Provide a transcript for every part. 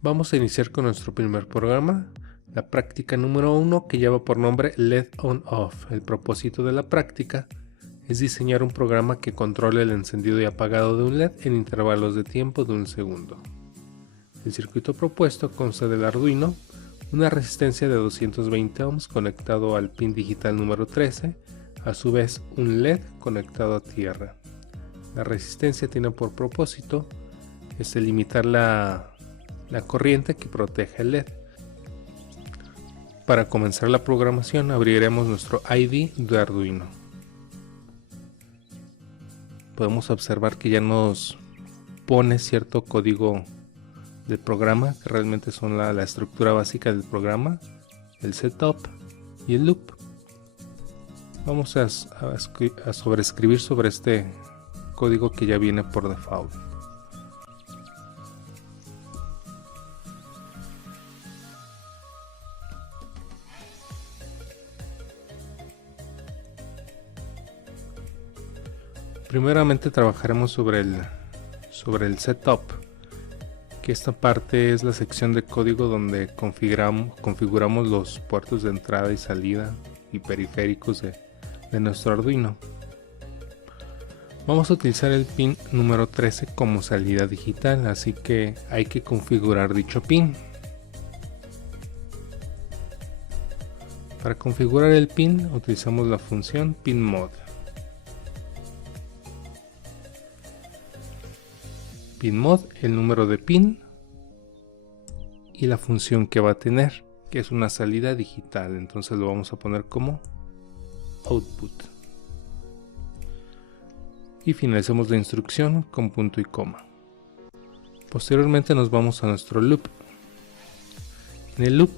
Vamos a iniciar con nuestro primer programa, la práctica número 1, que lleva por nombre LED On Off. El propósito de la práctica es diseñar un programa que controle el encendido y apagado de un LED en intervalos de tiempo de 1 segundo. El circuito propuesto consta del Arduino, una resistencia de 220 ohms conectado al pin digital número 13, a su vez un LED conectado a tierra. La resistencia tiene por propósito limitar la corriente que protege el LED. Para comenzar la programación abriremos nuestro IDE de Arduino. Podemos observar que ya nos pone cierto código del programa, que realmente son la estructura básica del programa, el setup y el loop. Vamos a sobreescribir sobre este código que ya viene por default. Primeramente trabajaremos sobre el setup, que esta parte es la sección de código donde configuramos los puertos de entrada y salida y periféricos de nuestro Arduino. Vamos a utilizar el pin número 13 como salida digital, así que hay que configurar dicho pin. Para configurar el pin utilizamos la función pinMod. Pinmod, el número de pin y la función que va a tener, que es una salida digital, entonces lo vamos a poner como output. Y finalicemos la instrucción con punto y coma. Posteriormente nos vamos a nuestro loop. En el loop,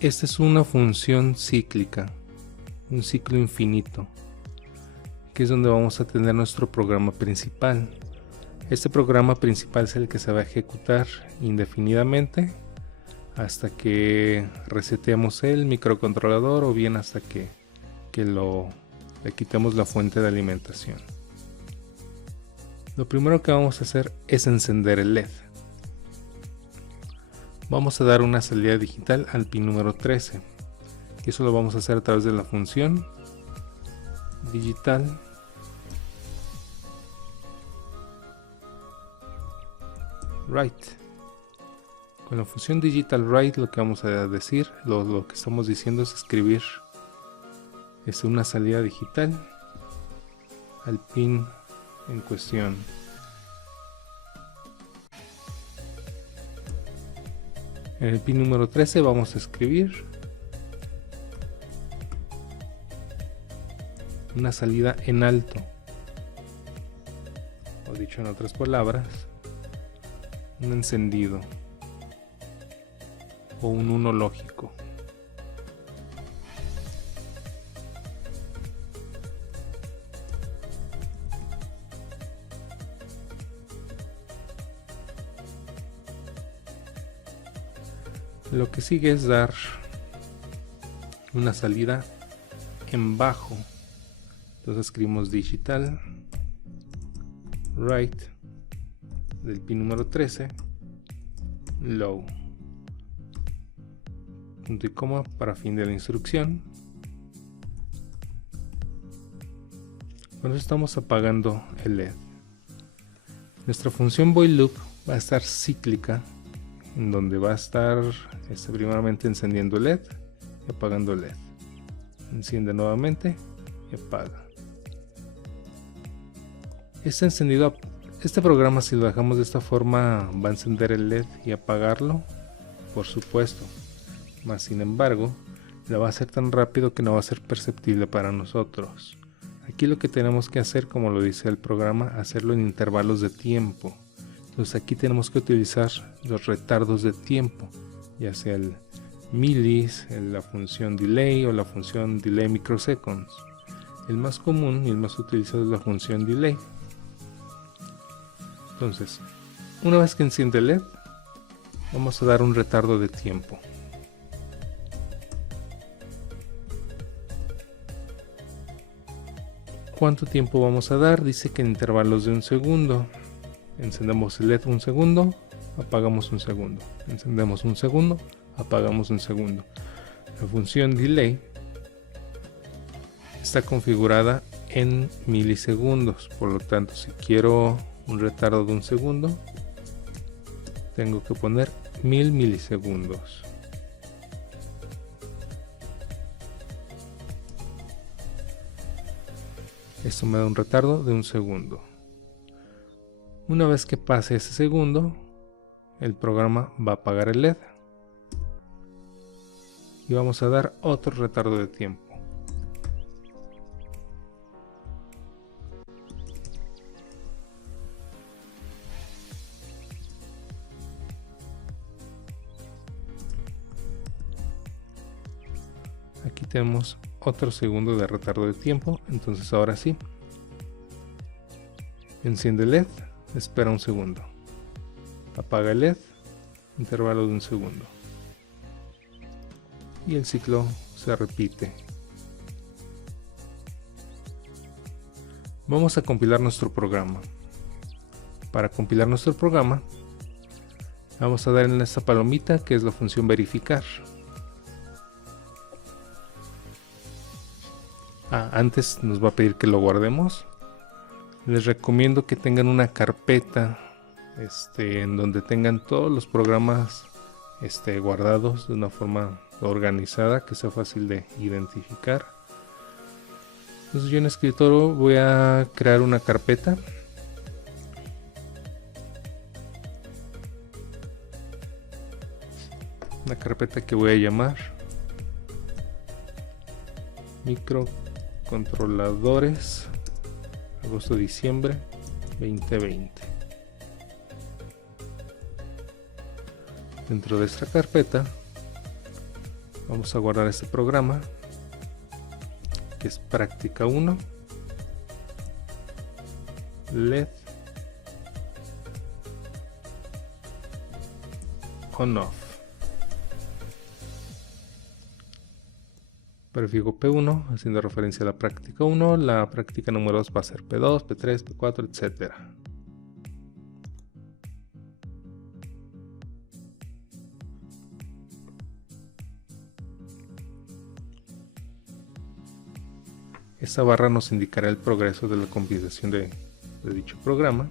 esta es una función cíclica, un ciclo infinito, que es donde vamos a tener nuestro programa principal. Este programa principal es el que se va a ejecutar indefinidamente hasta que reseteemos el microcontrolador o bien hasta que le quitemos la fuente de alimentación. Lo primero que vamos a hacer es encender el LED. Vamos a dar una salida digital al pin número 13. Y eso lo vamos a hacer a través de la función digital write. Con la función digital write lo que vamos a decir, lo que estamos diciendo es escribir una salida digital al pin en cuestión. En el pin número 13 vamos a escribir una salida en alto, o dicho en otras palabras, un encendido o un 1 lógico. Lo que sigue es dar una salida en bajo, entonces escribimos digital write del pin número 13 low, punto y coma para fin de la instrucción. Cuando estamos apagando el LED, nuestra función while loop va a estar cíclica, en donde va a estar primeramente encendiendo el LED y apagando el LED, enciende nuevamente y apaga. Este programa, si lo dejamos de esta forma, va a encender el LED y apagarlo, por supuesto, mas sin embargo lo va a hacer tan rápido que no va a ser perceptible para nosotros. Aquí lo que tenemos que hacer, como lo dice el programa, hacerlo en intervalos de tiempo. Entonces aquí tenemos que utilizar los retardos de tiempo, ya sea el millis, la función delay o la función delay microseconds. El más común y el más utilizado es la función delay. Entonces, una vez que enciende el LED, vamos a dar un retardo de tiempo. ¿Cuánto tiempo vamos a dar? Dice que en intervalos de 1 segundo. Encendemos el LED 1 segundo, apagamos un segundo, encendemos un segundo, apagamos un segundo. La función delay está configurada en milisegundos, por lo tanto si quiero un retardo de un segundo tengo que poner 1000 milisegundos. Esto me da un retardo de un segundo. Una vez que pase ese segundo, el programa va a apagar el LED y vamos a dar otro retardo de tiempo. Aquí tenemos otro segundo de retardo de tiempo. Entonces ahora sí, enciende el LED, espera un segundo, apaga el LED, intervalo de un segundo, y el ciclo se repite. Vamos a compilar nuestro programa. Para compilar nuestro programa vamos a dar en esta palomita, que es la función verificar. Antes nos va a pedir que lo guardemos. Les recomiendo que tengan una carpeta en donde tengan todos los programas guardados de una forma organizada, que sea fácil de identificar. Entonces yo en escritorio voy a crear una carpeta. Una carpeta que voy a llamar microcontroladores agosto-diciembre 2020. Dentro de esta carpeta vamos a guardar este programa, que es práctica 1 LED on off. Prefijo P1 haciendo referencia a la práctica 1, la práctica número 2 va a ser P2, P3, P4, etc. Esta barra nos indicará el progreso de la compilación de dicho programa.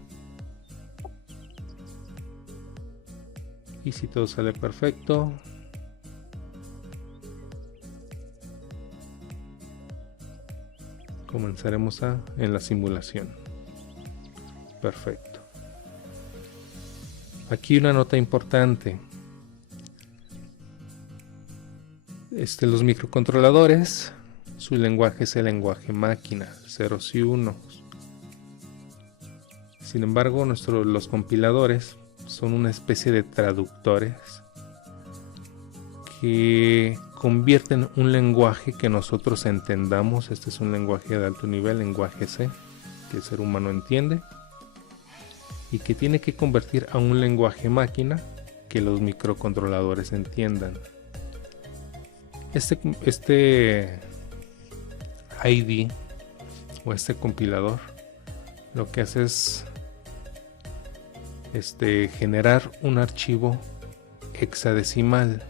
Y si todo sale perfecto, comenzaremos en la simulación. Perfecto. Aquí una nota importante. Los microcontroladores, su lenguaje es el lenguaje máquina, ceros y unos. Sin embargo, los compiladores son una especie de traductores que convierten un lenguaje que nosotros entendamos. Este es un lenguaje de alto nivel, lenguaje C, que el ser humano entiende, y que tiene que convertir a un lenguaje máquina que los microcontroladores entiendan. Este ID o este compilador lo que hace es generar un archivo hexadecimal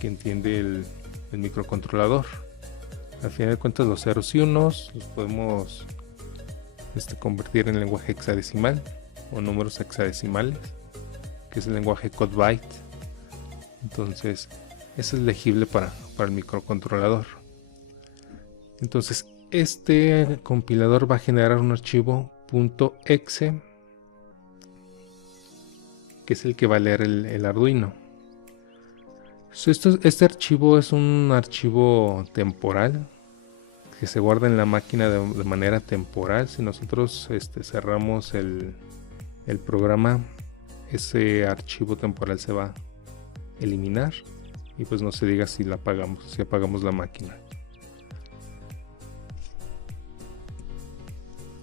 que entiende el microcontrolador. Al final de cuentas, los ceros y unos los podemos convertir en lenguaje hexadecimal o números hexadecimales, que es el lenguaje code byte. Entonces eso es legible para el microcontrolador. Entonces este compilador va a generar un archivo .exe, que es el que va a leer el Arduino. Este archivo es un archivo temporal que se guarda en la máquina de manera temporal. Si nosotros cerramos el programa, ese archivo temporal se va a eliminar, y pues no se diga si apagamos la máquina.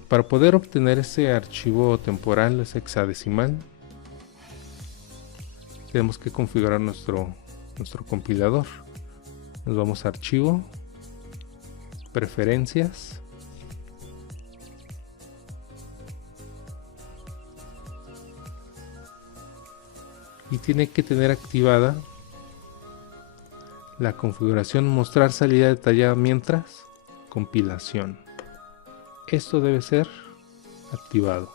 Para poder obtener ese archivo temporal, ese hexadecimal, tenemos que configurar nuestro compilador. Nos vamos a archivo, preferencias, y tiene que tener activada la configuración mostrar salida detallada mientras compilación. Esto debe ser activado.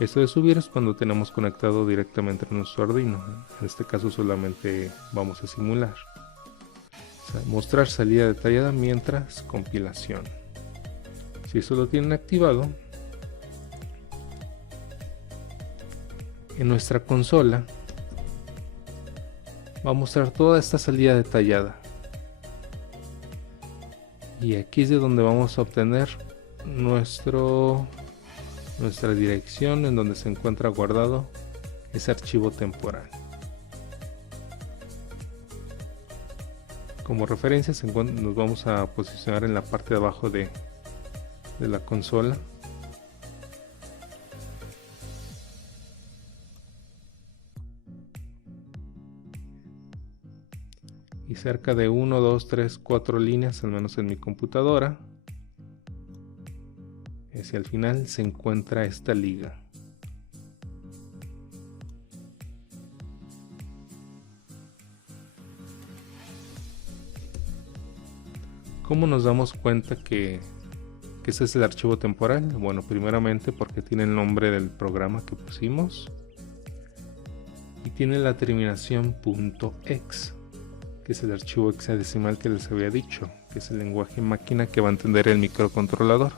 Esto de subir es cuando tenemos conectado directamente a nuestro Arduino. En este caso solamente vamos a simular. O sea, mostrar salida detallada mientras compilación. Si eso lo tienen activado, en nuestra consola va a mostrar toda esta salida detallada. Y aquí es de donde vamos a obtener nuestra dirección en donde se encuentra guardado ese archivo temporal. Como referencia nos vamos a posicionar en la parte de abajo de la consola. Y cerca de 1, 2, 3, 4 líneas, al menos en mi computadora, hacia el final se encuentra esta liga. ¿Cómo nos damos cuenta que ese es el archivo temporal? Bueno, primeramente porque tiene el nombre del programa que pusimos y tiene la terminación .ex, que es el archivo hexadecimal que les había dicho, que es el lenguaje máquina que va a entender el microcontrolador.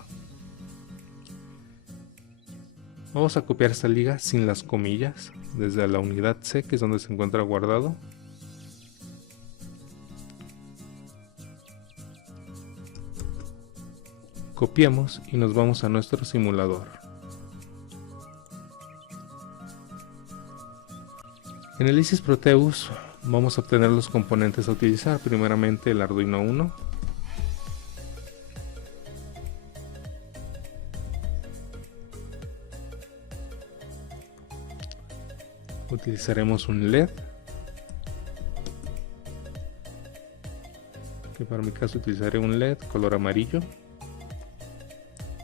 Vamos a copiar esta liga sin las comillas desde la unidad C, que es donde se encuentra guardado. Copiamos y nos vamos a nuestro simulador. En el ISIS Proteus vamos a obtener los componentes a utilizar. Primeramente el Arduino Uno. Utilizaremos un LED, que para mi caso utilizaré un LED color amarillo,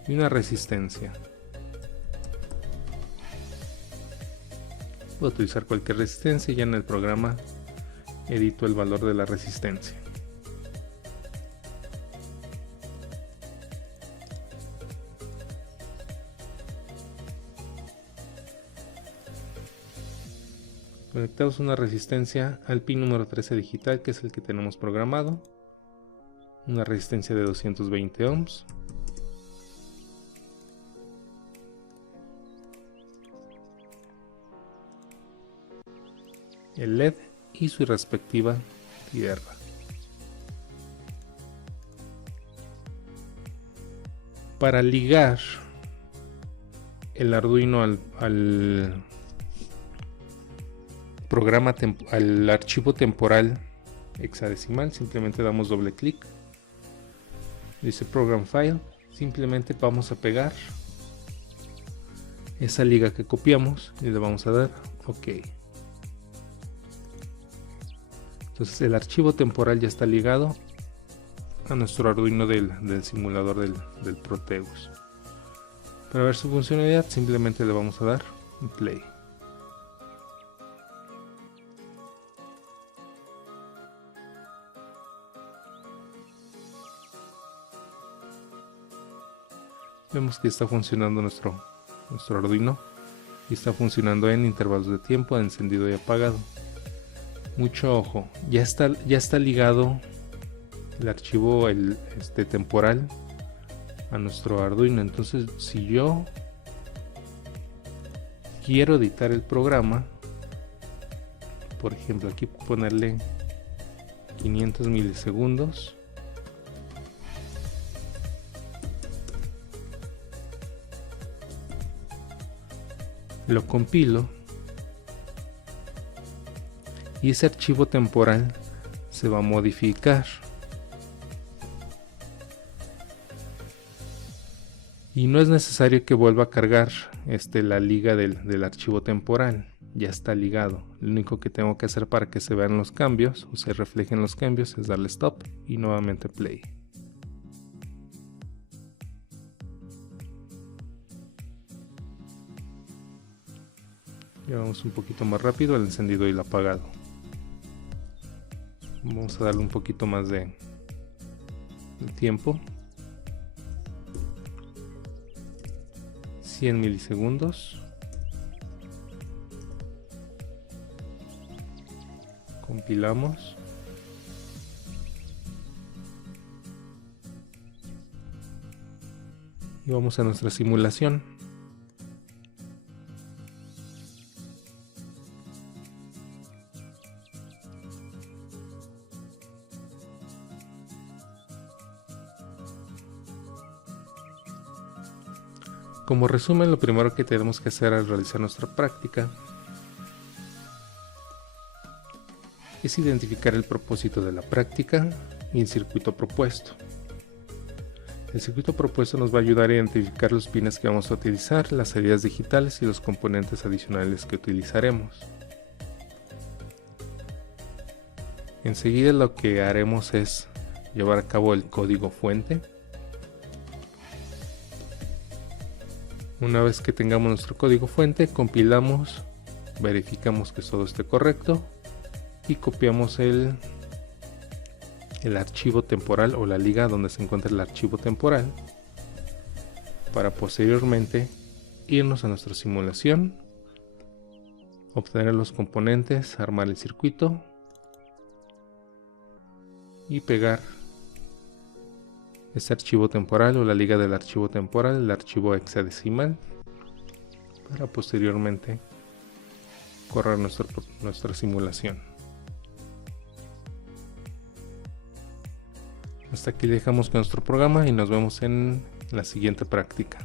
y una resistencia. Puedo utilizar cualquier resistencia y ya en el programa edito el valor de la resistencia. Conectamos una resistencia al pin número 13 digital, que es el que tenemos programado. Una resistencia de 220 ohms. El LED y su respectiva tierra. Para ligar el Arduino al programa, al archivo temporal hexadecimal, simplemente damos doble clic, dice Program File, simplemente vamos a pegar esa liga que copiamos y le vamos a dar OK. Entonces el archivo temporal ya está ligado a nuestro Arduino del simulador del Proteus. Para ver su funcionalidad simplemente le vamos a dar un play. Vemos que está funcionando nuestro Arduino y está funcionando en intervalos de tiempo de encendido y apagado. Mucho ojo, ya está ligado el archivo temporal a nuestro Arduino. Entonces si yo quiero editar el programa, por ejemplo aquí ponerle 500 milisegundos, lo compilo y ese archivo temporal se va a modificar y no es necesario que vuelva a cargar la liga del archivo temporal, ya está ligado. Lo único que tengo que hacer para que se vean los cambios o se reflejen los cambios es darle stop y nuevamente play. Llevamos un poquito más rápido el encendido y el apagado. Vamos a darle un poquito más de tiempo. 100 milisegundos. Compilamos. Y vamos a nuestra simulación. Como resumen, lo primero que tenemos que hacer al realizar nuestra práctica es identificar el propósito de la práctica y el circuito propuesto. El circuito propuesto nos va a ayudar a identificar los pines que vamos a utilizar, las salidas digitales y los componentes adicionales que utilizaremos. Enseguida lo que haremos es llevar a cabo el código fuente. Una vez que tengamos nuestro código fuente, compilamos, verificamos que todo esté correcto y copiamos el archivo temporal o la liga donde se encuentra el archivo temporal para posteriormente irnos a nuestra simulación, obtener los componentes, armar el circuito y pegar este archivo temporal o la liga del archivo temporal, el archivo hexadecimal, para posteriormente correr nuestra simulación. Hasta aquí dejamos con nuestro programa y nos vemos en la siguiente práctica.